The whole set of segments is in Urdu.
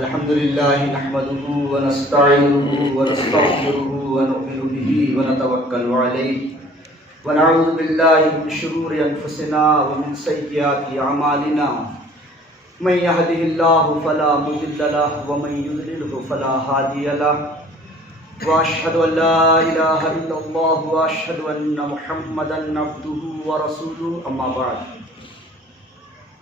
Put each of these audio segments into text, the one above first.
الحمد لله نحمده ونستعينه ونستغفره ونؤمن به ونتوكل عليه ونعوذ بالله من شرور أنفسنا ومن سيئات أعمالنا من يهده الله فلا مضل له ومن يضلل فلا هادي له وأشهد أن لا إله إلا الله وأشهد أن محمدا عبده ورسوله أما بعد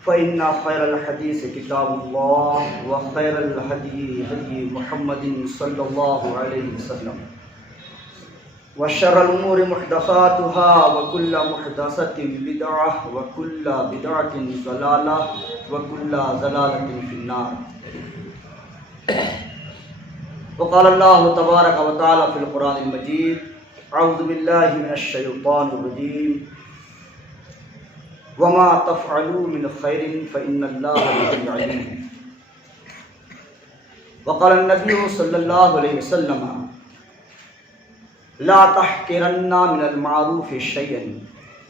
فإن خير الحديث كتاب الله وخير الهدي هدي محمد صلى الله عليه وسلم وشر الأمور محدثاتها وكل محدثة بدعة وكل بدعة ضلالة وكل ضلالة في النار. وقال الله تبارك وتعالى في القرآن المجيد: أعوذ بالله من الشيطان الرجيم وما تفعلوا من خير فإن الله به عليم. وقال النبي صلى الله عليه وسلم: لا تحقرن من المعروف شيئا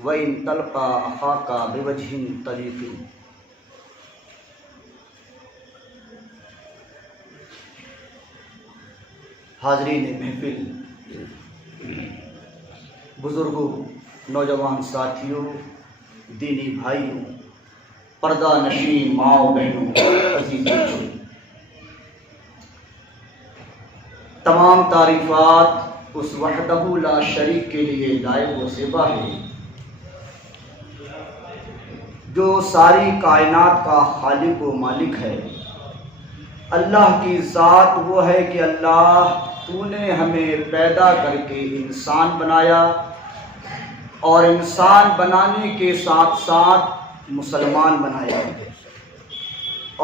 وإن تلقى أخاك بوجه طليق. حاضرین محفل، بزرگوں، نوجوان ساتھیوں، دینی بھائیوں، پردہ نشین ماؤں بہنوں، عزیز بچوں، تمام تعریفات اس وحدہ لا شریک کے لیے لائق و زیبا ہے جو ساری کائنات کا خالق و مالک ہے. اللہ کی ذات وہ ہے کہ اللہ تو نے ہمیں پیدا کر کے انسان بنایا اور انسان بنانے کے ساتھ ساتھ مسلمان بنایا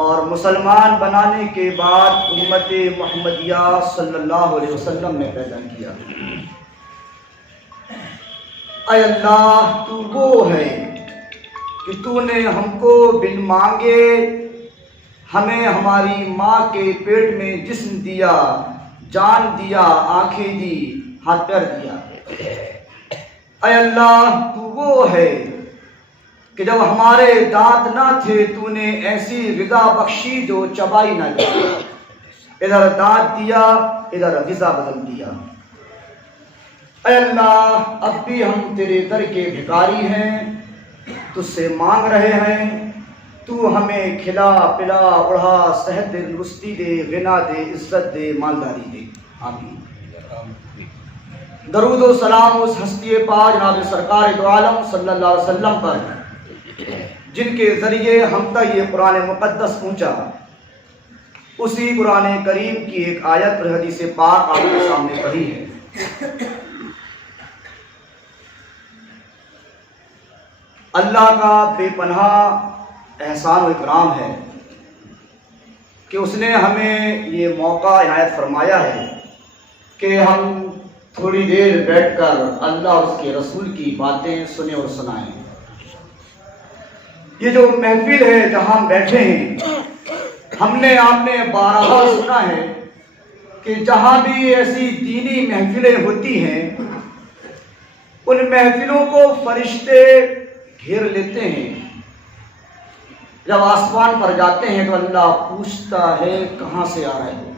اور مسلمان بنانے کے بعد امت محمدیہ صلی اللہ علیہ وسلم نے پیدا کیا. اے اللہ، تو وہ ہے کہ تو نے ہم کو بن مانگے ہمیں ہماری ماں کے پیٹ میں جسم دیا، جان دیا، آنکھیں دی، ہاتھ پیر دیا. اے اللہ، تو وہ ہے کہ جب ہمارے دانت نہ تھے تو نے ایسی غذا بخشی جو چبائی نہ جائے. ادھر دانت دیا، ادھر غذا بدل دیا. اے اللہ، اب بھی ہم تیرے در کے بھکاری ہیں، تجھ سے مانگ رہے ہیں. تو ہمیں کھلا پلا، اڑھا، صحت دے، تندرستی دے، غنا دے، عزت دے، مالداری دے. آمین. درود و سلام اس ہستی پاک جناب سرکار دو عالم صلی اللہ علیہ وسلم پر جن کے ذریعے ہم تک یہ قرآن مقدس پہنچا. اسی قرآن کریم کی ایک آیت اور حدیث پاک آپ کے سامنے پڑھی ہے. اللہ کا بے پناہ احسان و اکرام ہے کہ اس نے ہمیں یہ موقع عنایت فرمایا ہے کہ ہم تھوڑی دیر بیٹھ کر اللہ اور اس کے رسول کی باتیں سنیں اور سنائیں. یہ جو محفل ہے جہاں ہم بیٹھے ہیں، ہم نے آپ نے بارہا سنا ہے کہ جہاں بھی ایسی دینی محفلیں ہوتی ہیں ان محفلوں کو فرشتے گھیر لیتے ہیں. جب آسمان پر جاتے ہیں تو اللہ پوچھتا ہے کہاں سے آ رہے ہو،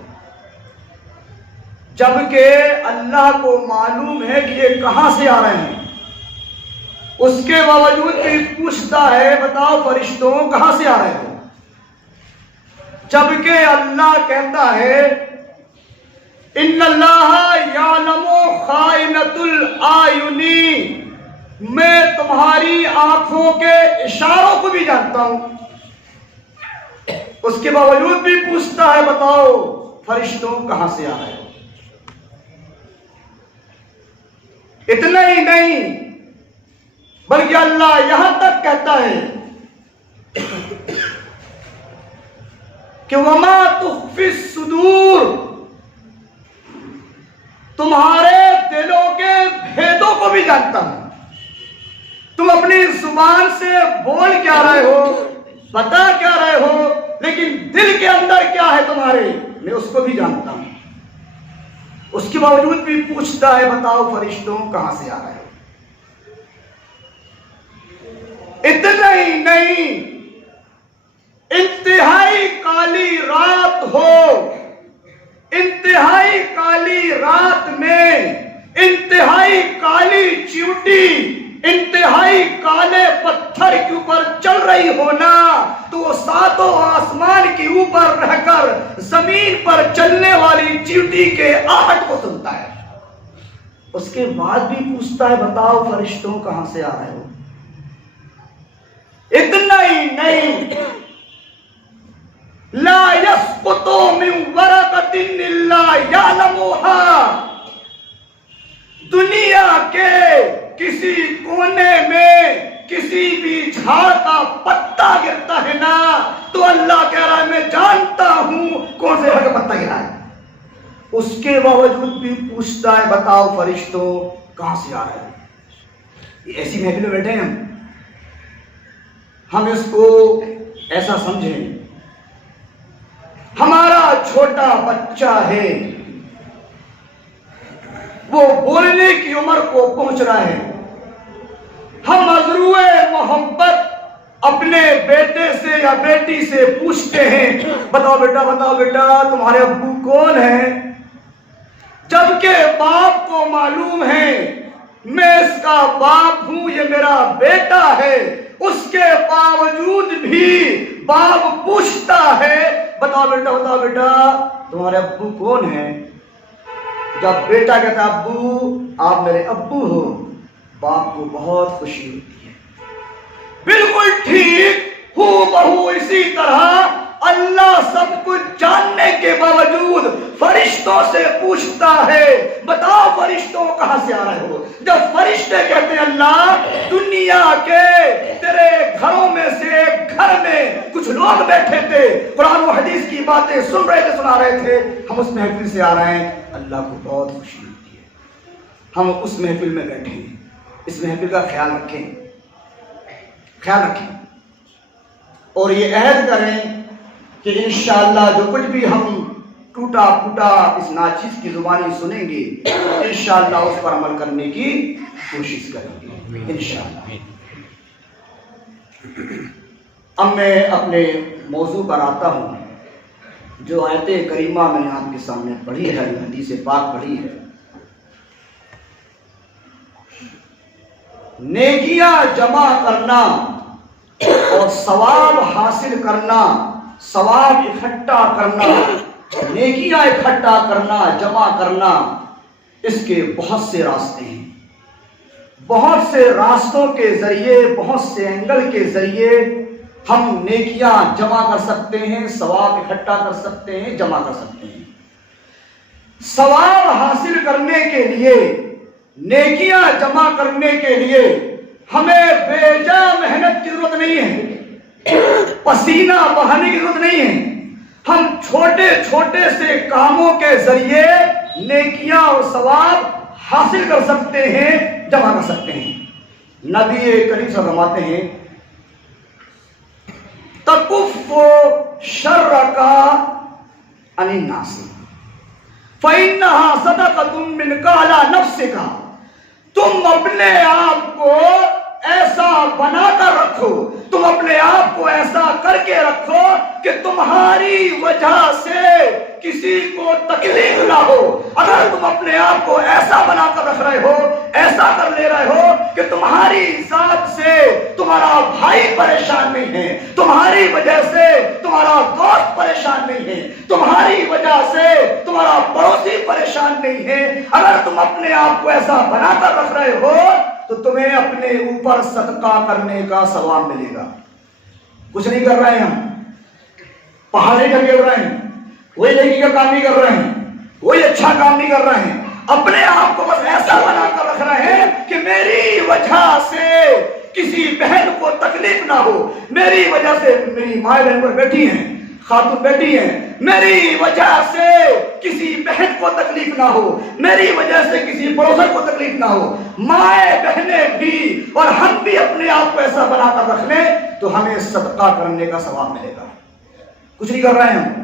جبکہ اللہ کو معلوم ہے کہ یہ کہاں سے آ رہے ہیں. اس کے باوجود بھی پوچھتا ہے بتاؤ فرشتوں کہاں سے آ رہے ہو، جبکہ اللہ کہتا ہے ان اللہ یعلم خائنۃ الاعین، میں تمہاری آنکھوں کے اشاروں کو بھی جانتا ہوں. اس کے باوجود بھی پوچھتا ہے بتاؤ فرشتوں کہاں سے آ رہے ہو. اتنا ہی نہیں بلکہ اللہ یہاں تک کہتا ہے کہ وما تخفی الصدور، تمہارے دلوں کے بھیدوں کو بھی جانتا ہوں. تم اپنی زبان سے بول کیا رہے ہو، بتا کیا رہے ہو، لیکن دل کے اندر کیا ہے تمہارے، میں اس کو بھی جانتا ہوں. اس کے باوجود بھی پوچھتا ہے بتاؤ فرشتوں کہاں سے آ رہے ہو. اتنا ہی نہیں، انتہائی کالی رات ہو، انتہائی کالی رات میں انتہائی کالی چیوٹی انتہائی کالے پتھر کے اوپر چل رہی ہونا، تو وہ ساتوں آسمان کے اوپر رہ کر زمین پر چلنے والی چیوٹی کے آہٹ کو سنتا ہے۔ اس کے بعد بھی پوچھتا ہے بتاؤ فرشتوں کہاں سے آ رہے ہو؟ اتنا ہی نہیں، لا يسقط من ورقۃ الا يعلمها، دنیا کے کسی کونے میں کسی بھی جھاڑ کا پتا گرتا ہے نا تو اللہ کہہ رہا ہے میں جانتا ہوں کون سے جگہ پتا گرا ہے۔ اس کے باوجود بھی پوچھتا ہے بتاؤ فرشتوں کہاں سے آ رہے ہیں؟ ایسی محفل میں بیٹھے ہیں ہم اس کو ایسا سمجھیں ہمارا چھوٹا بچہ ہے، وہ بولنے کی عمر کو پہنچ رہا ہے، ہم مزروع محبت اپنے بیٹے سے یا بیٹی سے پوچھتے ہیں بتاؤ بیٹا تمہارے ابو کون ہیں؟ جبکہ باپ کو معلوم ہے میں اس کا باپ ہوں، یہ میرا بیٹا ہے، اس کے باوجود بھی باپ پوچھتا ہے بتاؤ بیٹا تمہارے ابو کون ہیں؟ جب بیٹا کہتا ہے ابو آپ میرے ابو ہو، باپ کو بہت خوشی ہوتی ہے۔ بالکل ٹھیک ہو بہو اسی طرح اللہ سب کچھ جاننے کے باوجود فرشتوں سے پوچھتا ہے بتاؤ فرشتوں کہاں سے آ رہے ہو؟ جب فرشتے کہتے ہیں اللہ دنیا کے تیرے گھروں میں سے ایک گھر میں کچھ لوگ بیٹھے تھے، قرآن و حدیث کی باتیں سن رہے تھے، سنا رہے تھے، ہم اس محفل سے آ رہے ہیں، اللہ کو بہت خوشی ہوتی ہے، ہم اس محفل میں بیٹھے ہیں، اس محفل کا خیال رکھیں اور یہ عہد کریں کہ انشاءاللہ جو کچھ بھی ہم ٹوٹا پھوٹا اس ناچیز کی زبانی سنیں گے انشاءاللہ اس پر عمل کرنے کی کوشش کریں گے انشاءاللہ۔ اب میں اپنے موضوع پر آتا ہوں۔ جو آیت کریمہ میں نے آپ کے سامنے پڑھی ہے، حدیث پاک پڑھی ہے، نیکیاں جمع کرنا اور ثواب حاصل کرنا، ثواب اکٹھا کرنا، نیکیاں اکٹھا کرنا، جمع کرنا، اس کے بہت سے راستے ہیں، بہت سے راستوں کے ذریعے، بہت سے اینگل کے ذریعے ہم نیکیاں جمع کر سکتے ہیں، ثواب اکٹھا کر سکتے ہیں، جمع کر سکتے ہیں۔ ثواب حاصل کرنے کے لیے، نیکیاں جمع کرنے کے لیے ہمیں بے جا محنت کی ضرورت نہیں ہے، پسینہ بہانے کی ضرورت نہیں ہے، ہم چھوٹے چھوٹے سے کاموں کے ذریعے نیکیاں اور ثواب حاصل کر سکتے ہیں، جمع کر سکتے ہیں۔ نبی کریم صلی اللہ علیہ وسلم فرماتے ہیں تکف شرک عن الناس فإنها صدقۃ منک علی نفسک، تم اپنے آپ کو ایسا بنا کر رکھو، تم اپنے آپ کو ایسا کر کے رکھو کہ تمہاری وجہ سے کسی کو تکلیف نہ ہو۔ اگر تم اپنے آپ کو ایسا بنا کر رکھ رہے ہو، ایسا کر لے رہے ہو کہ تمہاری ذات سے تمہارا بھائی پریشان نہیں ہے، تمہاری وجہ سے تمہارا دوست پریشان نہیں ہے، تمہاری وجہ سے تمہارا پڑوسی پریشان نہیں ہے، اگر تم اپنے آپ کو ایسا بنا کر رکھ رہے ہو تو تمہیں اپنے اوپر صدقہ کرنے کا ثواب ملے گا۔ کچھ نہیں کر رہے ہیں ہم، پہاڑی ڈھکے کر رہے ہیں، کوئی نیکی کا کام نہیں کر رہے ہیں، کوئی اچھا کام نہیں کر رہے ہیں، اپنے آپ کو بس ایسا بنا کر رکھ رہے ہیں کہ میری وجہ سے کسی بہن کو تکلیف نہ ہو، میری وجہ سے میری ماں بہن پر بیٹھی ہیں، خاتون بیٹی ہیں، میری وجہ سے کسی بہن کو تکلیف نہ ہو، میری وجہ سے کسی پڑوسن کو تکلیف نہ ہو۔ مائیں بہنیں بھی اور ہم بھی اپنے آپ کو ایسا بنا کر رکھ لیں تو ہمیں صدقہ کرنے کا ثواب ملے گا۔ کچھ نہیں کر رہے ہیں ہم،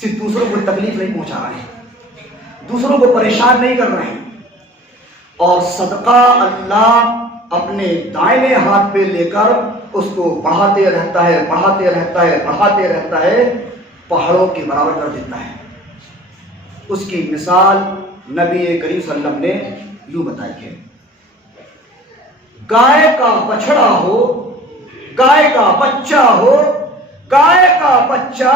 صرف دوسروں کو تکلیف نہیں پہنچا رہے ہیں، دوسروں کو پریشان نہیں کر رہے ہیں، اور صدقہ اللہ اپنے دائیں ہاتھ پہ لے کر اس کو بڑھاتے رہتا ہے، بڑھاتے رہتا ہے، بڑھاتے رہتا ہے، پہاڑوں کے برابر کر دیتا ہے۔ اس کی مثال نبی کریم صلی اللہ علیہ وسلم نے یوں بتائی ہے، گائے کا بچڑا ہو، گائے کا بچہ ہو، گائے کا بچہ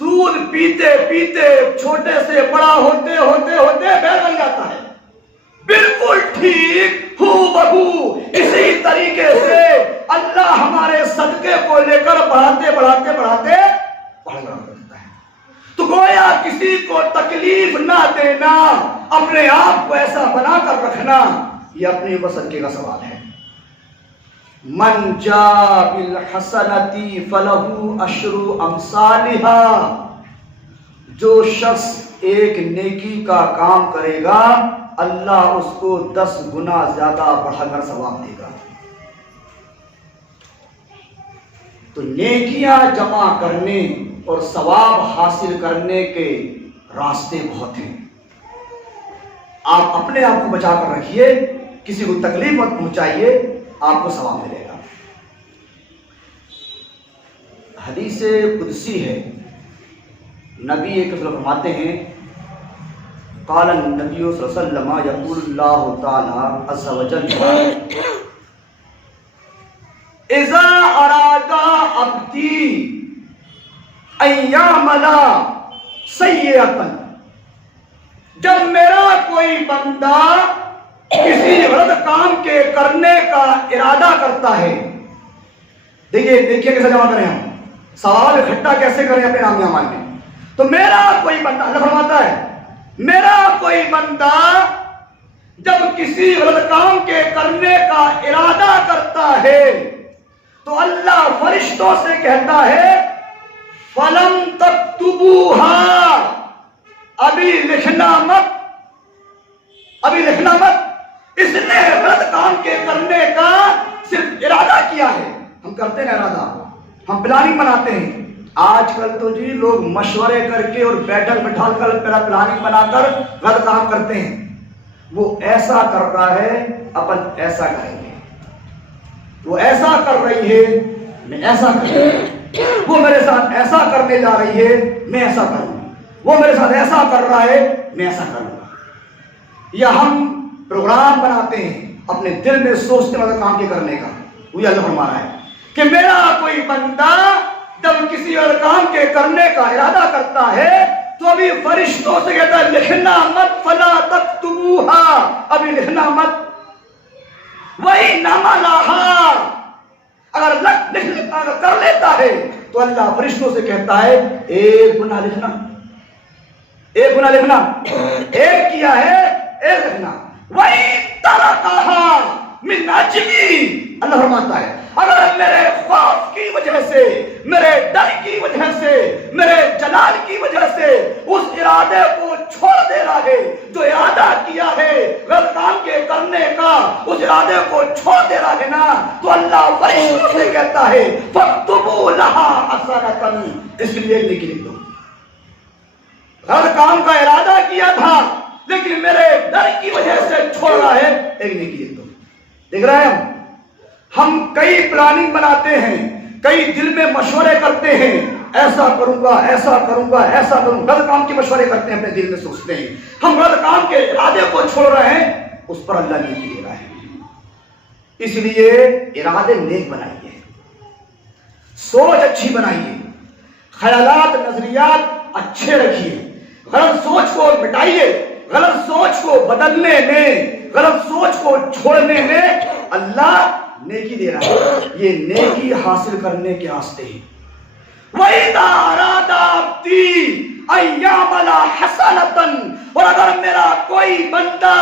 دودھ پیتے پیتے چھوٹے سے بڑا ہوتے ہوتے ہوتے بیل بن جاتا ہے۔ بالکل ٹھیک ہو بہو اسی طریقے سے اللہ ہمارے صدقے کو لے کر بڑھاتے بڑھاتے بڑھاتے بڑھ دیتا ہے۔ تو گویا کسی کو تکلیف نہ دینا، اپنے آپ کو ایسا بنا کر رکھنا، یہ اپنے اوپر صدقے کا سوال ہے۔ من جاء بالحسنۃ فلہ عشر امثالها، جو شخص ایک نیکی کا کام کرے گا اللہ اس کو 10 گنا زیادہ بڑھا کر ثواب دے گا۔ تو نیکیاں جمع کرنے اور ثواب حاصل کرنے کے راستے بہت ہیں۔ آپ اپنے آپ کو بچا کر رکھیے، کسی کو تکلیف مت پہنچائیے، آپ کو ثواب ملے گا۔ حدیث قدسی ہے، نبی ایک فرماتے ہیں، قال النبی صلی اللہ علیہ وسلم یقول اللہ تعالی عز وجل اذا اراد عبدی ان یعمل سیئۃ، جب میرا کوئی بندہ کسی غلط کام کے کرنے کا ارادہ کرتا ہے، دیکھیے کیسے جمع کریں ہم، سوال اکٹھا کیسے کریں اپنے نام اعمال میں۔ تو میرا کوئی بندہ، اللہ فرماتا ہے میرا کوئی بندہ جب کسی غلط کام کے کرنے کا ارادہ کرتا ہے تو اللہ فرشتوں سے کہتا ہے فلم تکتبوها، ابھی لکھنا مت، ابھی لکھنا مت، اس نے غلط کام کے کرنے کا صرف ارادہ کیا ہے۔ ہم کرتے ہیں ارادہ، ہم پلاننگ بناتے ہیں۔ آج کل تو جی لوگ مشورے کر کے اور بیٹھل بٹھال کر پلاننگ بنا کر غلط کام کرتے ہیں۔ وہ ایسا کر رہا ہے، اپن ایسا کریں گے، وہ ایسا کر رہی ہے، میں ایسا کروں گا، وہ میرے ساتھ ایسا کرنے جا رہی ہے، میں ایسا کروں گا، وہ میرے ساتھ ایسا کر رہا ہے، میں ایسا کروں گا۔ یا ہم پروگرام بناتے ہیں اپنے دل میں سوچتے ہیں کام کے کرنے کا۔ وہ اللہ فرما رہا ہے کہ میرا کوئی بندہ جب کسی اور کام کے کرنے کا ارادہ کرتا ہے تو ابھی فرشتوں سے کہتا ہے لکھنا مت، فلا تکتبوها، ابھی لکھنا مت۔ وہی نامہ لاہا، اگر کر لیتا ہے تو اللہ فرشتوں سے کہتا ہے ایک گناہ لکھنا، ایک گناہ لکھنا، ایک کیا ہے ایک لکھنا۔ وہی ترکہا من اجلی، اللہ فرماتا ہے اگر میرے خوف کی وجہ سے، میرے ڈر کی وجہ سے، میرے جلال کی وجہ سے اس ارادے کو چھوڑ دے رہا ہے، جو ارادہ کیا ہے غلط کام کے کرنے کا، اس ارادے کو چھوڑ دے رہا ہے نا، تو اللہ فرشتوں سے کہتا ہے فاکتبوا لها حسنۃ، اس لیے لکھ دو۔ غلط کام کا ارادہ کیا تھا لیکن میرے ڈر کی وجہ سے چھوڑ رہا ہے، ایک نیکی لکھ دو۔ دیکھ رہے ہیں ہم کئی پلاننگ بناتے ہیں، کئی دل میں مشورے کرتے ہیں، ایسا کروں گا، ایسا کروں گا، ایسا کروں گا، غلط کام کے مشورے کرتے ہیں، اپنے دل میں سوچتے ہیں، ہم غلط کام کے ارادے کو چھوڑ رہے ہیں، اس پر اللہ نیکی دے رہا ہے۔ اس لیے ارادے نیک بنائیے، سوچ اچھی بنائیے، خیالات نظریات اچھے رکھیے، غلط سوچ کو مٹائیے۔ غلط سوچ کو بدلنے میں، غلط سوچ کو چھوڑنے میں اللہ نیکی دے رہا ہے، یہ نیکی حاصل کرنے کے راستے ہیں۔ وَإِذَا أَرَادَ عَبْدِي أَن يَعْمَلَ حَسَنَةً، اور اگر میرا کوئی بندہ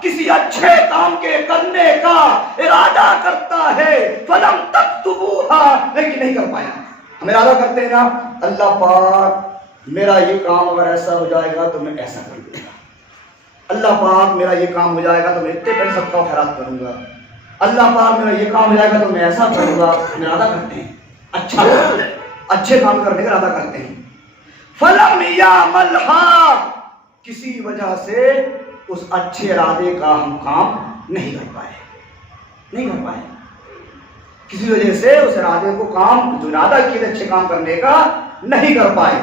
کسی اچھے کام کے کرنے کا ارادہ کرتا ہے فَلَمْ تَكْتُبُوهَا، لیکن نہیں کر پایا۔ ہم ارادہ کرتے ہیں نا اللہ پاک میرا یہ کام اگر ایسا ہو جائے گا تو میں ایسا کر دوں گا، اللہ پاک میرا یہ کام ہو جائے گا تو میں اتنے پیسے صدقہ و خیرات کروں گا، اللہ پاک میرا یہ کام ہو جائے گا تو میں ایسا کروں گا۔ ہم ارادہ کرتے ہیں، اچھے کام کرنے کا ارادہ کرتے ہیں، فلم یعملها، کسی وجہ سے اس اچھے ارادے کا ہم کام نہیں کر پائے، نہیں کر پائے، کسی وجہ سے اس ارادے کو کام جو ارادہ کیے اچھے کام کرنے کا نہیں کر پائے۔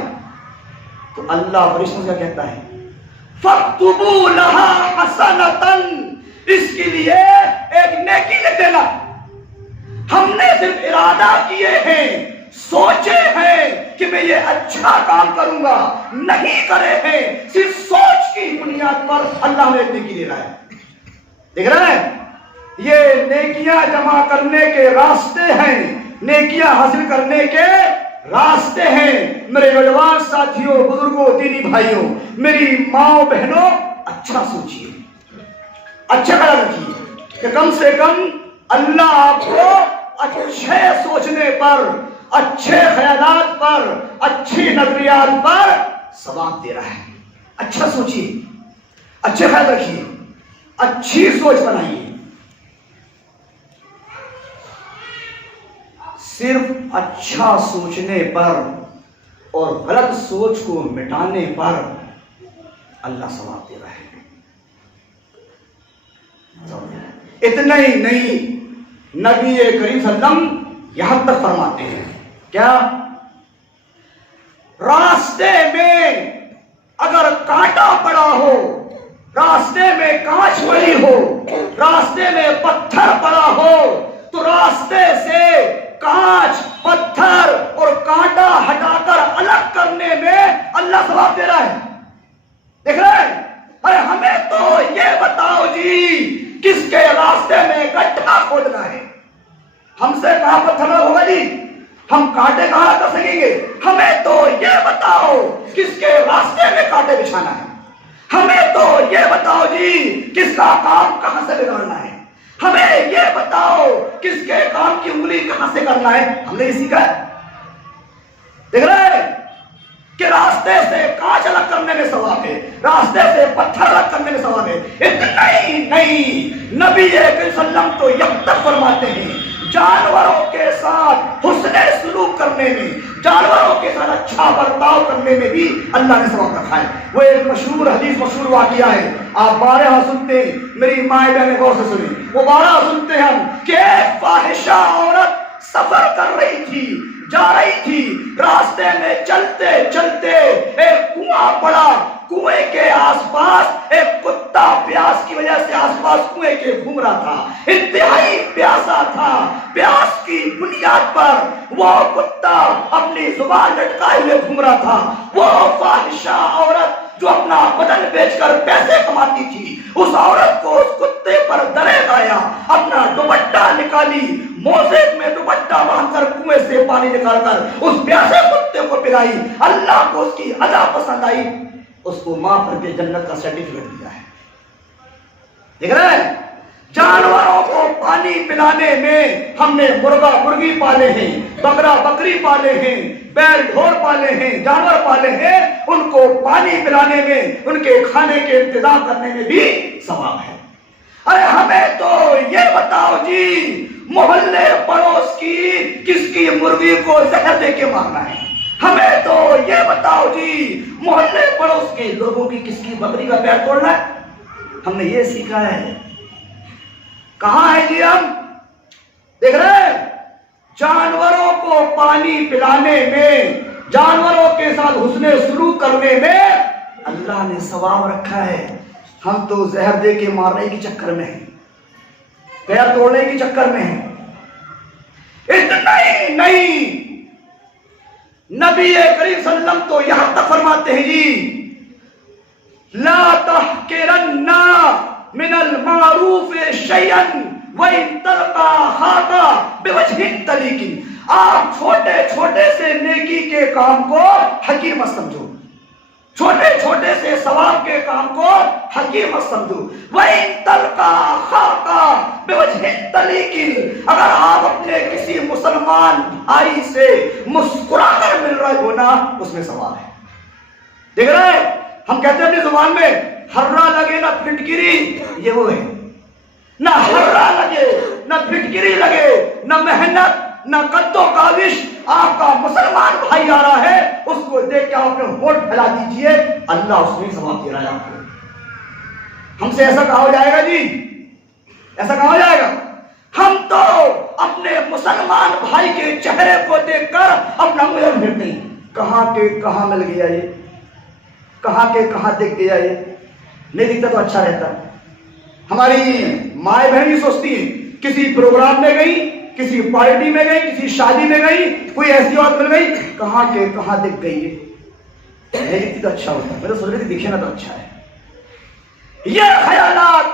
تو اللہ فرشتوں سے کہتا ہے فَاكْتُبُوا لَهَا حَسَنَةً، اس کے لیے ایک نیکی لکھ دینا۔ ہم نے صرف ارادہ کیے ہیں، سوچے ہیں کہ میں یہ اچھا کام کروں گا، نہیں کرے ہیں، صرف سوچ کی بنیاد پر اللہ نے ایک نیکی دے رہا ہے۔ دیکھ رہے ہیں، یہ نیکیاں جمع کرنے کے راستے ہیں، نیکیاں حاصل کرنے کے راستے ہیں۔ میرے نوجوان ساتھیوں، بزرگوں، دینی بھائیوں، میری ماں بہنوں، اچھا سوچیے، اچھا خیال رکھیے کہ کم سے کم اللہ آپ کو اچھے سوچنے پر، اچھے خیالات پر، اچھی نظریات پر ثواب دے رہا ہے۔ اچھا سوچیے، اچھے خیال رکھیے، اچھی سوچ بنائیے۔ صرف اچھا سوچنے پر اور غلط سوچ کو مٹانے پر اللہ ثواب دے رہا ہے۔ اتنا ہی نہیں، نبی کریم صلی اللہ علیہ وسلم یہاں تک فرماتے ہیں کیا؟ راستے میں اگر کانٹا پڑا ہو، راستے میں کانچ پڑی ہو، راستے میں پتھر پڑا ہو، تو راستے سے کانچ، پتھر اور کانٹا ہٹا کر الگ کرنے میں اللہ ثواب دے رہا ہے۔ دیکھ رہے ہیں؟ ارے ہمیں تو یہ بتاؤ جی، کس کے راستے میں گڈھا کھودنا ہے؟ ہم سے کہاں پتھر ہوگا جی؟ ہم کانٹے کہاں کر سکیں گے؟ ہمیں تو یہ بتاؤ کس کے راستے میں کانٹے بچھانا ہے؟ ہمیں تو یہ بتاؤ جی کس کا کام کہاں سے بگاڑنا ہے؟ ہمیں یہ بتاؤ کس کے کام کی انگلی کہاں سے کرنا ہے؟ ہم نے یہ سیکھا ہے۔ دیکھ رہے ہیں کہ راستے سے کانچ الگ کرنے میں ثواب ہے، راستے سے پتھر الگ کرنے میں ثواب ہے۔ اتنا ہی نہیں، نبی کریم صلی اللہ علیہ وسلم تو یہاں تک فرماتے ہیں جانوروں کے ساتھ حسن سلوک کرنے میں، جانوروں کے ساتھ اچھا برتاؤ کرنے میں بھی اللہ نے ثواب رکھا ہے۔ وہ ایک مشہور حدیث، مشہور واقعہ ہے، آپ بارہا سنتے ہیں، میری مائیں بہنیں غور سے سنیں، وہ بارہا سنتے ہیں ہم کہ ایک فاحشہ عورت سفر کر رہی تھی، جا رہی تھی، راستے میں چلتے چلتے ایک کنواں پڑا، کنویں کے آس پاس ایک کتا پیاس کی وجہ سے آس پاس کنویں کے گھوم رہا تھا، انتہائی پیاسا تھا۔ پیاس کی بنیاد پر وہ کتا اپنی زبان لٹکائے ہوئے گھوم رہا تھا۔ وہ فاحشہ عورت جو اپنا بدن بیچ کر پیسے کماتی تھی، اس عورت کو اس کتے پر دریغ آیا، اپنا دوپٹہ نکالی، موزے میں دوپٹہ باندھ کر کنویں سے پانی نکال کر اس پیاسے کتے کو پلائی۔ اللہ کو اس کی ادا پسند آئی، اس کو معاف کر کے جنت کا سرٹیفکیٹ دیا ہے۔ دیکھ رہے ہیں، جانوروں کو پانی پلانے میں ہم نے مرغا مرغی پالے ہیں، بکرا بکری پالے ہیں، بیل ڈھور پالے ہیں، جانور پالے ہیں، ان کو پانی پلانے میں، ان کے کھانے کے انتظام کرنے میں بھی ثواب ہے۔ ارے ہمیں تو یہ بتاؤ جی، محلے پڑوس کی کس کی مرغی کو زہر دے کے مارنا ہے؟ ہمیں تو یہ بتاؤ جی، محلے پڑوس کے لوگوں کی کس کی بکری کا پیر توڑنا ہے؟ ہم نے یہ سیکھا ہے۔ کہاں ہے جی ہم؟ دیکھ رہے ہیں، جانوروں کو پانی پلانے میں، جانوروں کے ساتھ حسن سلوک کرنے میں اللہ نے ثواب رکھا ہے۔ ہم تو زہر دے کے مارنے کی چکر میں ہیں، پیر توڑنے کی چکر میں ہیں۔ اتنا ہی نہیں، نبی کریم صلی اللہ علیہ وسلم تو یہاں تک فرماتے ہیں جی، لا تحقرن من المعروف شیئا وان تلقى اخاك بوجه طلیق۔ آپ چھوٹے چھوٹے سے نیکی کے کام کو حقیر مت سمجھو، چھوٹے چھوٹے سے ثواب کے کام کو حقیر مت سمجھو۔ وَإِن تَلْقَى أَخَاكَ بِوَجْهٍ طَلِيقٍ، اگر آپ اپنے کسی مسلمان بھائی سے مسکرا کر مل رہے ہو نا، اس میں ثواب ہے۔ دیکھ رہے ہیں، ہم کہتے ہیں اپنی زبان میں ہررا لگے نہ پھٹکری، یہ وہ ہے، نہ ہررا لگے نہ پھٹکری لگے، نہ محنت نہ قد و کاوش۔ آپ کا مسلمان بھائی آ رہا ہے، اس کو دیکھ کے آپ اپنے ہونٹ پھیلا دیجئے، اللہ اس میں ثواب دے رہا ہے آپ کو۔ ہم سے ایسا کہا ہو جائے گا جی، ایسا کہا ہو جائے گا؟ ہم تو اپنے مسلمان بھائی کے چہرے کو دیکھ کر اپنا منہ پھیرتے ہیں، کہاں کے کہاں مل گیا یہ، کہاں کے کہاں دکھ گیا یہ، نہیں دکھتا تو اچھا رہتا۔ ہماری مائیں بہن بھی سوچتی ہیں کسی پروگرام میں گئی، کسی پارٹی میں گئی، کسی شادی میں گئی، کوئی ایسی بات مل گئی، کہاں کے کہاں دکھ گئی ہے، نہیں دکھتی تو اچھا ہوتا۔ میں تو سوچ رہی تھی دکھے نا تو اچھا ہے۔ یہ خیالات،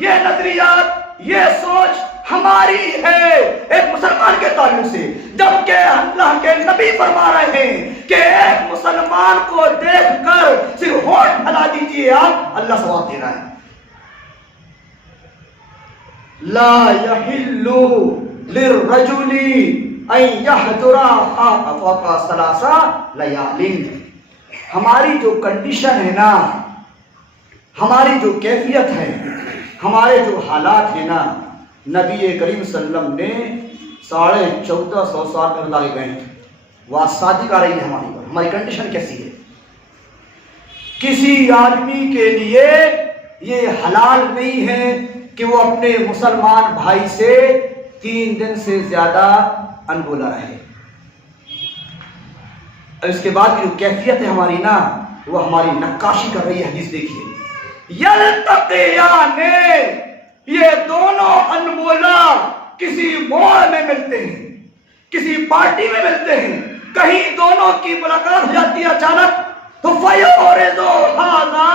یہ نظریات، یہ سوچ ہماری ہے ایک مسلمان کے تعلق سے، جبکہ اللہ کے نبی فرما رہے ہیں کہ ایک مسلمان کو دیکھ کر صرف ہونٹ ہلا دیجیے آپ، اللہ ثواب دے رہا ہے۔ لا يحل للرجل ان يحجر اخاه فوق ثلاث ليال۔ ہماری جو کنڈیشن ہے نا، ہماری جو کیفیت ہے، ہمارے جو حالات ہیں نا، نبی کریم صلی اللہ علیہ وسلم نے 1450 سال میں بتا کے گئے ہیں۔ واسطی آ رہی ہے ہماری پر، ہماری کنڈیشن کیسی ہے۔ کسی آدمی کے لیے یہ حلال نہیں ہے کہ وہ اپنے مسلمان بھائی سے 3 دن سے زیادہ انبولا رہے۔ اور اس کے بعد کی جو کیفیت ہے ہماری نا، وہ ہماری نقاشی کر رہی ہے حدیث۔ دیکھیے، یلتقیان، یہ دونوں انبولا کسی موڑ میں ملتے ہیں، کسی پارٹی میں ملتے ہیں، کہیں دونوں کی ملاقات ہو جاتی ہے اچانک، تو فَيُعْرِضُ هَذَا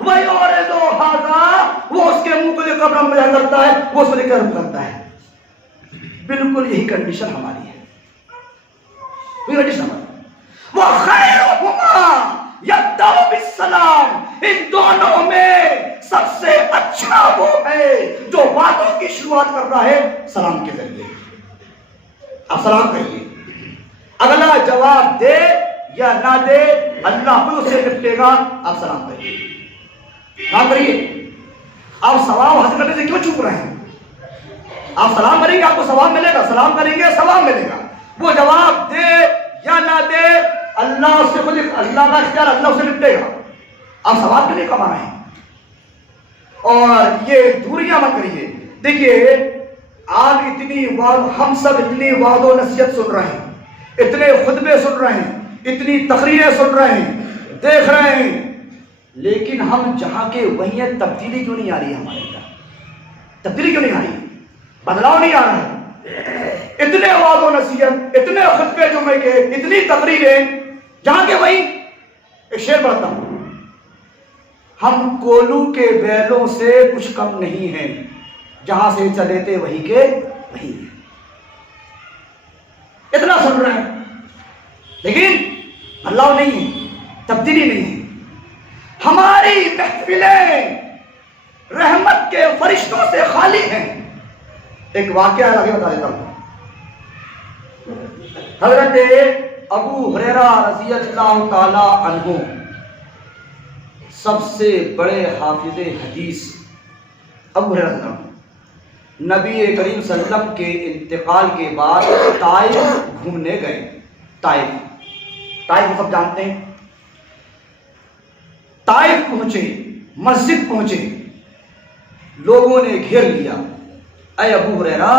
وَيُعْرِضُ هَذَا، وہ اس کے منہ کو لے کر اپنا مزاح کرتا ہے، وہ اس کو لے کر کرتا ہے۔ بالکل یہی کنڈیشن ہماری ہے، یہی کنڈیشن ہماری۔ وَخَيْرُهُمَا يَبْدَأُ بِالسَّلَامِ، ان دونوں میں سب سے اچھا وہ ہے جو باتوں کی شروعات کر رہا ہے سلام کے ذریعے۔ آپ سلام کہیے، اگلا جواب دے یا نہ دے اللہ خود اسے نپٹے گا، آپ سلام کریے، سلام کریے۔ آپ ثواب حاصل کرنے سے کیوں چوک رہے ہیں؟ آپ سلام کریں گے، آپ کو ثواب ملے گا، سلام کریں گے ثواب ملے گا۔ وہ جواب دے یا نہ دے اللہ اس سے خود، اللہ کا اختیار، اللہ اسے نپٹے گا، آپ ثواب کے لیے کما رہے ہیں۔ اور یہ دوریاں مت کریے۔ دیکھیے آج اتنی ہم سب اتنی وعد و نصیحت سن رہے ہیں، اتنے خطبے سن رہے ہیں، اتنی تقریریں سن رہے ہیں، دیکھ رہے ہیں، لیکن ہم جہاں کے وہیں ہیں، تبدیلی کیوں نہیں آ رہی ہے ہمارے اندر؟ تبدیلی کیوں نہیں آ رہی؟ بدلاؤ نہیں آ رہا ہے۔ اتنے وعد و نصیحت، اتنے خطبے جمعے کے، اتنی تقریریں، جہاں کے وہیں۔ ایک شعر پڑھتا ہوں، ہم کولو کے بیلوں سے کچھ کم نہیں ہیں، جہاں سے چلے تھے وہیں کے وہیں ہیں۔ اتنا سن رہے ہیں لیکن اللہ نہیں ہے، تبدیلی نہیں ہے۔ ہماری محفلیں رحمت کے فرشتوں سے خالی ہیں۔ ایک واقعہ آگے بتا دیتا ہوں۔ حضرت ابو ہریرہ رضی اللہ تعالی عنہ، سب سے بڑے حافظ حدیث ابو ہریرہ رضی اللہ عنہ، نبی کریم صلی اللہ علیہ وسلم کے انتقال کے بعد طائف گھومنے گئے۔ طائف سب جانتے ہیں۔ طائف پہنچے، مسجد پہنچے، لوگوں نے گھیر لیا، اے ابو ہریرہ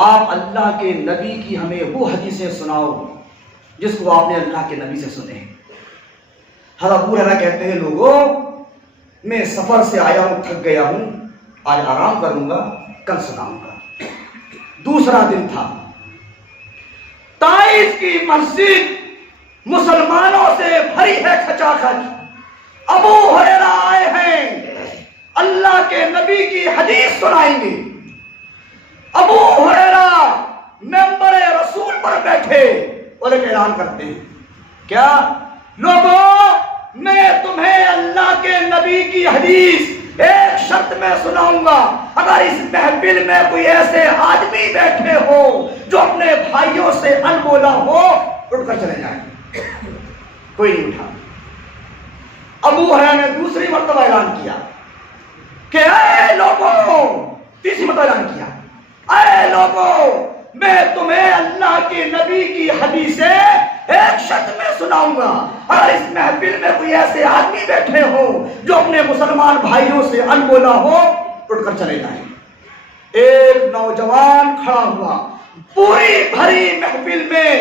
آپ اللہ کے نبی کی ہمیں وہ حدیثیں سناؤ جس کو آپ نے اللہ کے نبی سے سنے۔ حضرت ابو ہریرہ کہتے ہیں لوگوں میں سفر سے آیا ہوں، تھک گیا ہوں، آج آرام کروں گا، کل سناؤں گا۔ دوسرا دن تھا، طائف کی مسجد مسلمانوں سے بھری ہے کھچا کھچ۔ ابو ہریرہ آئے ہیں، اللہ کے نبی کی حدیث سنائیں گے۔ ابو ہریرہ منبر رسول پر بیٹھے اور ایک اعلان کرتے ہیں، کیا لوگوں میں تمہیں اللہ کے نبی کی حدیث ایک شرط میں سناؤں گا، اگر اس محفل میں کوئی ایسے آدمی بیٹھے ہو جو اپنے بھائیوں سے انبولا ہو، اٹھ کر چلے جائیں۔ کوئی نہیں اٹھا۔ ابو ہریرہ نے دوسری مرتبہ اعلان کیا کہ اے لوگوں، تیسری مرتبہ اعلان کیا، اے لوگوں میں تمہیں اللہ کے نبی کی حدیثیں ایک شرط میں سناؤں گا، اگر اس محفل میں کوئی ایسے آدمی بیٹھے ہو جو اپنے مسلمان بھائیوں سے انبولا ہو، اٹھ کر چلے جائیں۔ ایک نوجوان کھڑا ہوا، پوری بھری محفل میں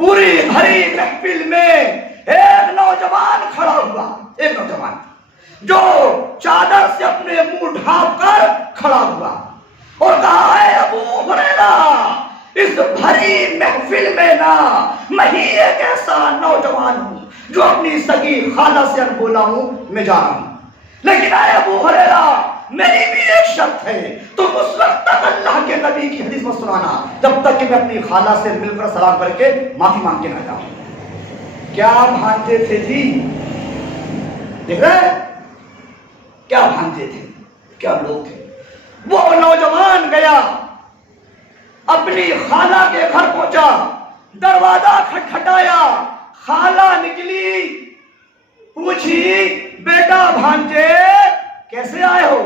پوری بھری محفل میں ایک نوجوان کھڑا ہوا، ایک نوجوان جو چادر سے اپنے منہ ڈھانپ کر کھڑا ہوا اور کہا ہے ابو ہریرہ اس بھری محفل میں نا میں ہی ایک ایسا نوجوان ہوں جو اپنی سگی خالہ سے انبولا ہوں، میں جا رہا ہوں، لیکن اے ابو ہریرہ میری بھی ایک شرط ہے، تم اس وقت تک اللہ کے نبی کی حدیث مت سنانا جب تک کہ میں اپنی خالہ سے مل کر سلام کر کے معافی مانگ کے نہ جاؤں۔ کیا بھانجے تھے جی، دیکھ رہے ہیں کیا بھانجے تھے، کیا لوگ تھے۔ وہ نوجوان گیا اپنی خالہ کے گھر پہنچا، دروازہ کھٹکھٹایا، خالہ نکلی، پوچھی بیٹا بھانجے کیسے آئے ہو؟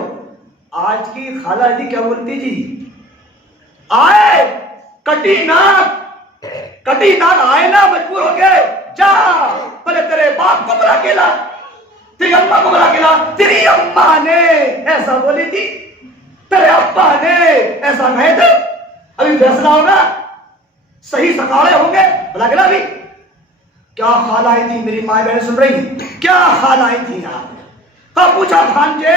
آج کی خالہ جی کیا بولتی جی؟ آئے کٹی ناک آئے نا، مجبور ہو گئے، جا پہلے تیرے باپ کو بلا کے لا، تیری اماں کو بلا کے لا، تیری اماں نے ایسا بولی تھی، تیرے ابا نے ایسا کہے تھے، ابھی فیصلہ ہوگا، صحیح سکاڑے ہوں گے، بلا کے لا بھی۔ کیا خالائیں تھی میری ماں بہنیں سن رہی ہیں؟ کیا خالائیں تھی یہاں؟ کہا پوچھا بھانجے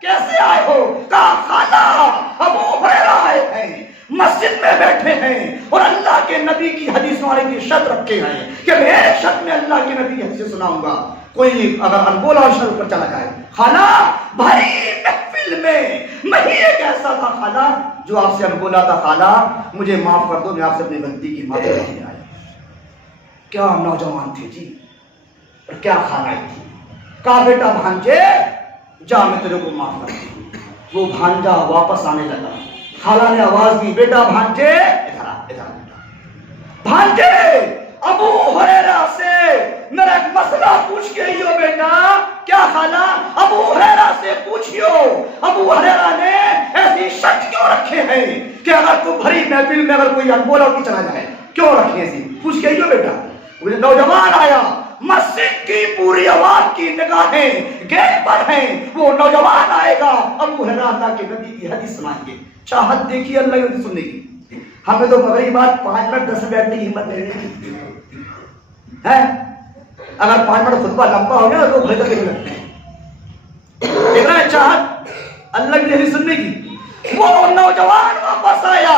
کیسے آئے ہو؟ کہا خالہ ابو ہریرہ آئے ہیں، مسجد میں بیٹھے ہیں اور اللہ کے نبی کی حدیث سنانے کی شرط رکھے ہیں کہ میں ایک شرط میں اللہ کے نبی کی حدیث سناؤں گا، کوئی اگر انبولا اور شروع کر چلا جائے۔ خالہ بھائی محفل میں ہی ایک ایسا تھا خالہ جو آپ سے انبولا تھا، خالہ مجھے معاف کر دو، میں آپ سے اپنی غلطی کی معافی مانگنے آیا۔ کیا نوجوان تھے جی، اور کیا خالائیں تھی۔ کہا بیٹا بھانجے جا میں تیرے کو معاف کرتی ہوں۔ وہ بھانجا واپس آنے لگا، خالہ نے آواز دی بیٹا بھانجے ادھر آ، ادھر آ۔ بھانجے ابو ہریرہ سے میرا ایک مسئلہ پوچھ کے ہی ہو بیٹا۔ کیا خالہ؟ ابو ہریرہ سے پوچھیو ابو ہریرہ نے ایسی شرط کیوں رکھے ہیں کہ اگر تو بھری محفل میں اگر کوئی انبولا کی چلا جائے، کیوں رکھے ایسی؟ پوچھ کے ہی ہو بیٹا۔ وہ نوجوان آیا، مسجد کی پوری عوام کی نگاہیں گیٹ پر ہیں، وہ نوجوان آئے گا، ابو ہریرہ اللہ کے نبی کی حدیث سنائیں گے۔ چاہت دیکھیے اللہ کی حدیث سننے کی۔ ہمیں تو مگر یہ بات 5 منٹ 10 منٹ بیٹھنے کی ہمت نہیں ہے، اگر 5 منٹ خطبہ لمبا ہو گیا تو بھائی تک نہیں لگتے ہیں، دیکھ رہا ہے چاہت اللہ کی حدیث سننے کی۔ وہ نوجوان واپس آیا،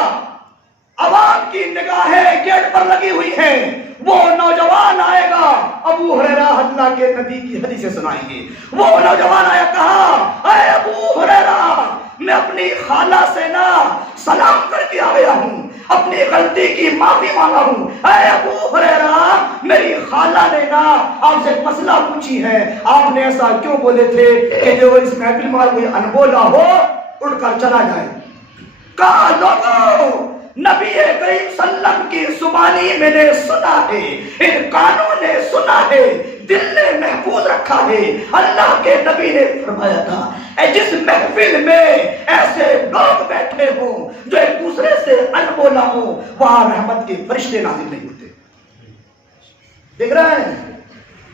عوام کی نگاہیں گیٹ پر لگی ہوئی ہیں، وہ نوجوان آئے گا، ابو ہریرہ اللہ کے نبی کی حدیثیں سنائیں گے۔ وہ نوجوان آیا، کہا اے ابو ہریرہ میں اپنی خالہ سے نا سلام کر کے آیا ہوں، اپنی غلطی کی معافی مانگا ہوں۔ اے ابو ہریرہ میری خالہ نے نا آپ سے مسئلہ پوچھی ہے، آپ نے ایسا کیوں بولے تھے کہ جو اس محفل میں کوئی انبولا ہو اٹھ کر چلا جائے؟ کہا لوگوں نبی کریم صلی اللہ علیہ وسلم کی زبانی میں نے سنا ہے، ان کانوں نے سنا ہے، دل نے محفوظ رکھا ہے۔ اللہ کے نبی نے فرمایا تھا اے جس محفل میں ایسے لوگ بیٹھے ہوں جو ایک دوسرے سے انبولا ہوں، وہاں رحمت کے فرشتے نازل نہیں ہوتے۔ دیکھ رہے ہیں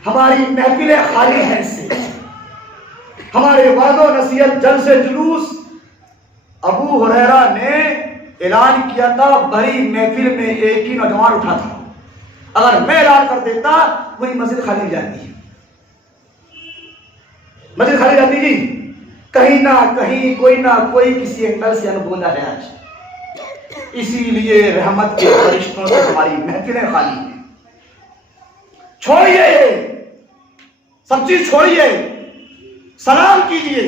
ہماری محفلیں خالی ہیں اس سے، ہمارے وعد و نصیحت جلسے جلوس۔ ابو ہریرہ نے اعلان کیا تھا بھری محفل میں ایک ہی نوجوان اٹھا تھا، اگر میں اعلان کر دیتا وہی مسجد خالی جاتی ہے، مسجد خالی جاتی جی، کہیں نہ کہیں کوئی نہ کوئی کسی اینگل سے انبولا ہے آج، اسی لیے رحمت کے فرشتوں سے ہماری محفلیں خالی ہیں۔ چھوڑیے سب چیز چھوڑیے، سلام کیجئے،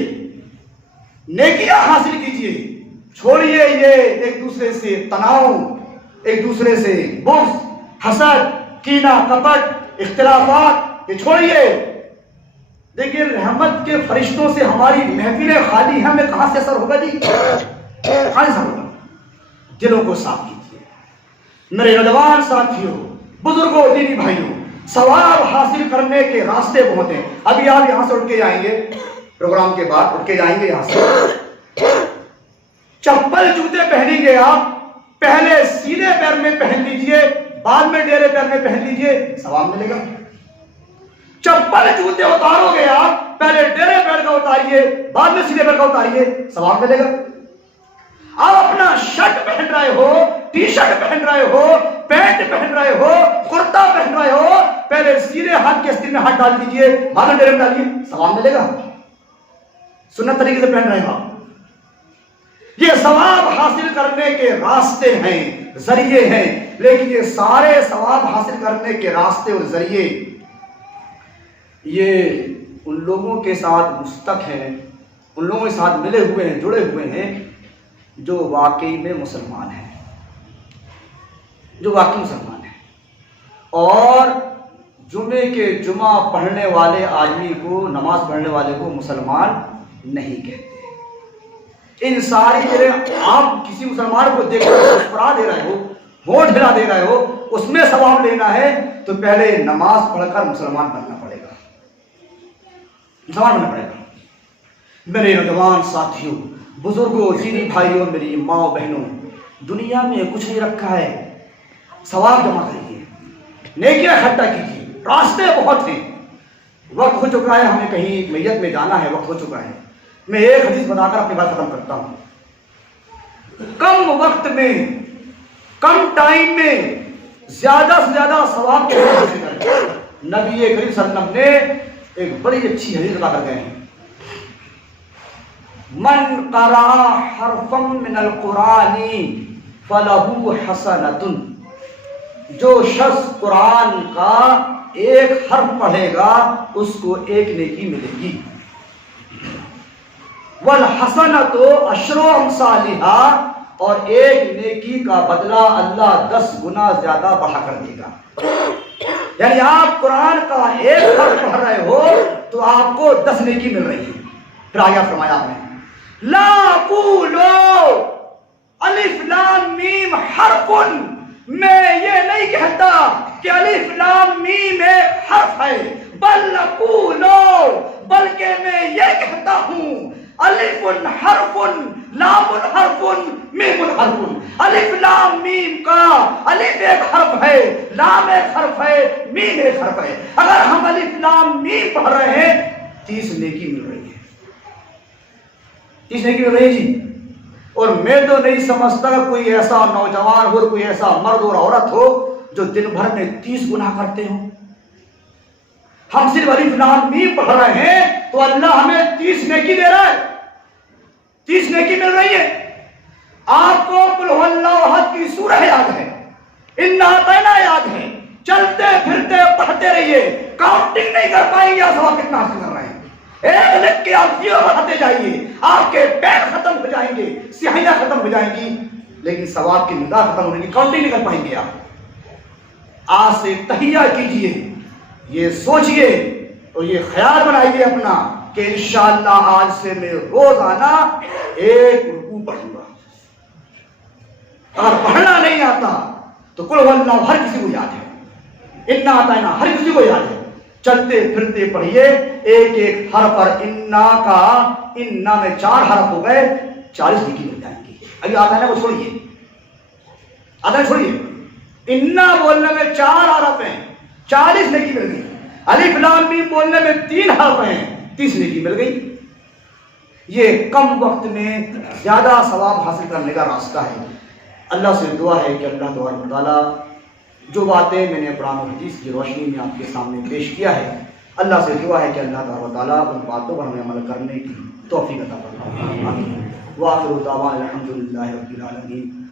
نیکیاں حاصل کیجئے، چھوڑیے یہ ایک دوسرے سے تناؤ، ایک دوسرے سے بغض، حسد، کینہ، کپٹ، اختلافات، یہ چھوڑیے۔ دیکھیے رحمت کے فرشتوں سے ہماری محفلیں خالی ہیں، ہمیں کہاں سے اثر ہوگا جی؟ کہاں سے اثر ہوگا؟ دلوں کو صاف کیجیے۔ میرے نوجوان ساتھیوں، بزرگوں، دینی بھائیوں، ثواب حاصل کرنے کے راستے بہت ہیں۔ ابھی آپ یہاں سے اٹھ کے جائیں گے، پروگرام کے بعد اٹھ کے جائیں گے یہاں سے، چپل جوتے پہنیں گے آپ، پہلے سیدھے پیر میں پہن لیجئے، بعد میں ڈیرے پیر میں پہن لیجئے، ثواب ملے گا۔ چپل جوتے اتارو گے آپ، پہلے ڈیرے پیر کا اتاریے، بعد میں سیدھے پیر کا اتاریے، ثواب ملے گا۔ آپ اپنا شرٹ پہن رہے ہو، ٹی شرٹ پہن رہے ہو، پینٹ پہن رہے ہو، سیدھے ہاتھ کے استین میں ہاتھ ڈال دیجئے، ہاتھ ڈیرے میں ڈالیے، ثواب ملے گا، سنت طریقے سے پہن رہے ہیں آپ۔ یہ ثواب حاصل کرنے کے راستے ہیں، ذریعے ہیں، لیکن یہ سارے ثواب حاصل کرنے کے راستے اور ذریعے یہ ان لوگوں کے ساتھ مستق ہیں، ان لوگوں کے ساتھ ملے ہوئے ہیں، جڑے ہوئے ہیں جو واقعی میں مسلمان ہیں، جو واقعی مسلمان ہیں۔ اور جمعے کے جمعہ پڑھنے والے آدمی کو، نماز پڑھنے والے کو مسلمان نہیں کہتے۔ ان ساری چیزیں آپ کسی مسلمان کو دیکھ کر مسکرا دے رہے ہو، ہونٹ ہلا دے رہے ہو، اس میں ثواب لینا ہے تو پہلے نماز پڑھ کر مسلمان بننا پڑے گا، مسلمان بننا پڑے گا۔ میرے نوجوان ساتھیوں، بزرگوں، دینی بھائیوں، میری ماں بہنوں، دنیا میں کچھ نہیں رکھا ہے، ثواب جمع کریے، نیکیاں اکٹھا کیجیے، راستے بہت ہیں۔ وقت ہو چکا ہے، ہمیں کہیں میت میں جانا ہے، وقت ہو چکا ہے۔ میں ایک حدیث بتا کر اپنی بات ختم کرتا ہوں۔ کم وقت میں، کم ٹائم میں زیادہ سے زیادہ ثواب کے حاصل کریں۔ نبی کریم صلی اللہ علیہ وسلم نے ایک بڑی اچھی حدیث بتا کر گئے ہیں، من قرأ حرفا من القرآن فلہ حسنۃ، جو شخص قرآن کا ایک حرف پڑھے گا اس کو ایک نیکی ملے گی۔ والحسنۃ عشر امثالھا، اور ایک نیکی کا بدلہ اللہ 10 گنا زیادہ بڑھا کر دے گا۔ یعنی آپ قرآن کا ایک حرف پڑھ رہے ہو تو آپ کو 10 نیکی مل رہی ہے۔ پھر آگے فرمایا آپ نے، لا اقولو الف لام میم حرف، میں یہ نہیں کہتا کہ الف لام میم ایک حرف ہے، بل اقولو، بلکہ میں یہ کہتا ہوں الف حرف لام حرف میم حرف۔ الف لام میم کا الف ایک حرف ہے، لام ایک حرف ہے، میم ایک حرف ہے۔ اگر ہم الف لام میم پڑھ رہے ہیں 30 نیکی مل رہی ہے، 30 نیکی مل رہی ہے جی۔ اور میں تو نہیں سمجھتا کوئی ایسا نوجوان ہو، کوئی ایسا مرد اور عورت ہو جو دن بھر میں 30 گناہ کرتے ہوں۔ ہم صرف الف لام میم پڑھ رہے ہیں تو اللہ ہمیں 30 نیکی دے رہا ہے، 30 نیکی مل رہی ہے۔ آپ کو قل هو اللہ احد کی سورہ یاد ہے، انا اعطیناک یاد ہے، چلتے پھرتے پڑھتے رہیے، کاؤنٹنگ نہیں کر پائیں گے آپ ثواب کتنا حاصل کر رہے ہیں۔ ایک لکھ کے آپ زیرو بڑھاتے جائیے، آپ کے پیر ختم ہو جائیں گے، سیاہیاں ختم ہو جائیں گی، لیکن ثواب کی نگاہ ختم ہونے کی کاؤنٹنگ نہیں کر پائیں گے آپ۔ آج سے تہیہ کیجئے، یہ سوچئے اور یہ خیال بنائیے اپنا کہ انشاءاللہ آج سے میں روزانہ ایک رکوع پڑھوں گا۔ اگر پڑھنا نہیں آتا تو قل هو اللہ ہر کسی کو یاد ہے، انا اعطیناک ہر کسی کو یاد ہے، چلتے پھرتے پڑھیے ایک ایک حرف پر۔ انا کا انا میں 4 حرف ہو گئے، 40 نیکی مل جائیں گی۔ ابھی اعطیناک کو چھوڑیے، اعطیناک چھوڑیے، انا بولنے میں 4 حرف ہیں، 40 نیکی مل گئی۔ الف لام میم بولنے میں 3 حرف ہیں، 30 نیکی مل گئی۔ یہ کم وقت میں زیادہ ثواب حاصل کرنے کا راستہ ہے۔ اللہ سے دعا ہے کہ اللہ تبارک و تعالیٰ جو باتیں میں نے قرآن و حدیث کی روشنی میں آپ کے سامنے پیش کیا ہے، اللہ سے دعا ہے کہ اللہ تبارک و تعالیٰ ان باتوں پر ہمیں عمل کرنے کی توفیق عطا فرمائے۔ آمین۔ وآخر دعوانا الحمد للہ رب العالمین۔